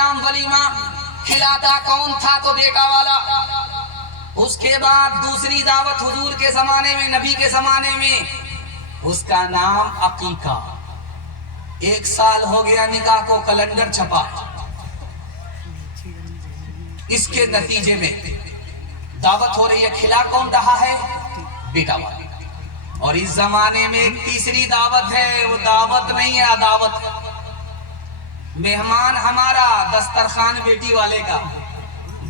نام ولیمہ کھلاتا کون تھا؟ تو بیٹا والا۔ اس کے بعد دوسری دعوت حضور کے زمانے میں، نبی کے زمانے میں، اس کا نام عقیقہ۔ 1 سال ہو گیا نکاح کو، کیلنڈر چھپا، اس کے نتیجے میں دعوت ہو رہی ہے، کھلا کون رہا ہے؟ بیٹا والا۔ اور اس زمانے میں ایک تیسری دعوت ہے، وہ دعوت نہیں ہے، عداوت ہے۔ مہمان ہمارا، دسترخوان بیٹی والے کا،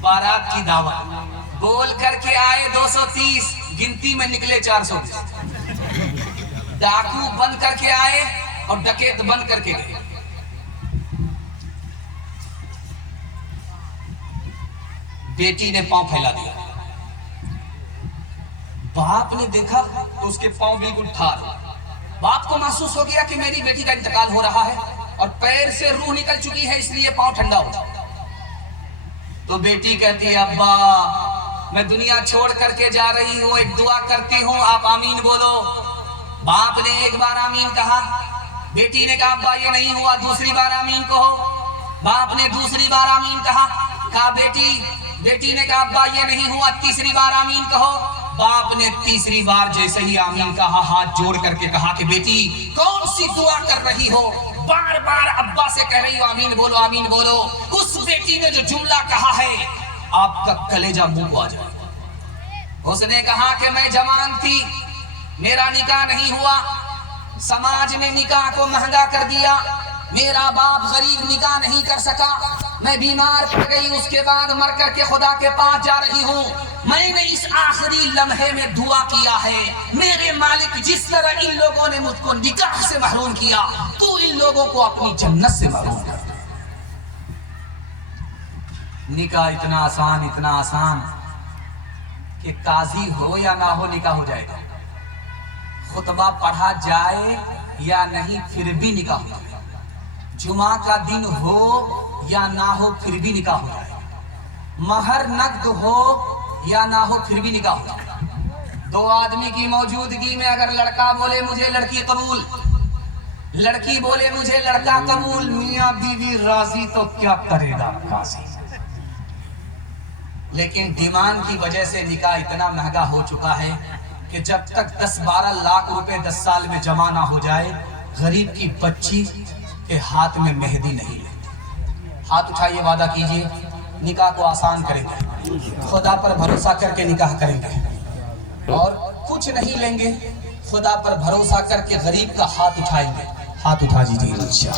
بارات کی دعوت، بول کر کے آئے 230، گنتی میں نکلے 420۔ ڈاکو بن کر کے آئے اور ڈکیت بن کر کے گئے۔ بیٹی نے پاؤں پھیلا دیا، باپ نے دیکھا تو اس کے پاؤں بالکل ٹھار۔ باپ کو محسوس ہو گیا کہ میری بیٹی کا انتقال ہو رہا ہے اور پیر سے روح نکل چکی ہے، اس لیے پاؤں ٹھنڈا ہو جائے۔ تو بیٹی کہتی ہے ابا میں دنیا چھوڑ کر کے جا رہی ہوں، ایک دعا کرتی ہوں، آپ آمین بولو۔ باپ نے ایک بار آمین کہا، بیٹی نے کہا ابا یہ نہیں ہوا، دوسری بار آمین کہو۔ باپ نے دوسری بار آمین کہا بیٹی نے کہا ابا یہ نہیں ہوا، تیسری بار آمین کہو۔ باپ نے تیسری بار جیسے ہی آمین کہا، ہاتھ جوڑ کر کے کہا کہ بیٹی کون سی دعا کر رہی ہو؟ بار بار ابا سے کہہ رہی ہو آمین بولو آمین بولو۔ اس بیٹی نے جو جملہ کہا ہے آپ کا کلیجہ منہ کو آ جائے۔ اس نے کہا کہ میں جوان تھی، میرا نکاح نہیں ہوا، سماج نے نکاح کو مہنگا کر دیا، میرا باپ غریب نکاح نہیں کر سکا، میں بیمار پڑ گئی، اس کے بعد مر کر کے خدا کے پاس جا رہی ہوں۔ میں نے اس آخری لمحے میں دعا کیا ہے، میرے مالک جس طرح ان لوگوں نے مجھ کو نکاح سے محروم کیا، تو ان لوگوں کو اپنی جنت سے محروم کر۔ نکاح اتنا آسان کہ قاضی ہو یا نہ ہو نکاح ہو جائے گا، خطبہ پڑھا جائے یا نہیں پھر بھی نکاح ہو جائے گا، جمعہ کا دن ہو یا نہ ہو پھر بھی نکاح ہو جائے گا، مہر نقد ہو یا نہ ہو پھر بھی نکاح ہو جائے گا۔ 2 آدمی کی موجودگی میں اگر لڑکا بولے مجھے لڑکی قبول، لڑکی بولے مجھے لڑکا قبول، میاں بیوی راضی تو کیا کرے گا قاضی؟ لیکن ڈیمانڈ کی وجہ سے نکاح اتنا مہنگا ہو چکا ہے کہ جب تک 10-12 لاکھ روپے 10 سال میں جمع نہ ہو جائے، غریب کی بچی کے ہاتھ میں مہندی نہیں لگتی۔ ہاتھ اٹھائیے، وعدہ کیجئے نکاح کو آسان کریں گے، خدا پر بھروسہ کر کے نکاح کریں گے اور کچھ نہیں لیں گے، خدا پر بھروسہ کر کے غریب کا ہاتھ اٹھائیں گے۔ ہاتھ اٹھا دیجیے۔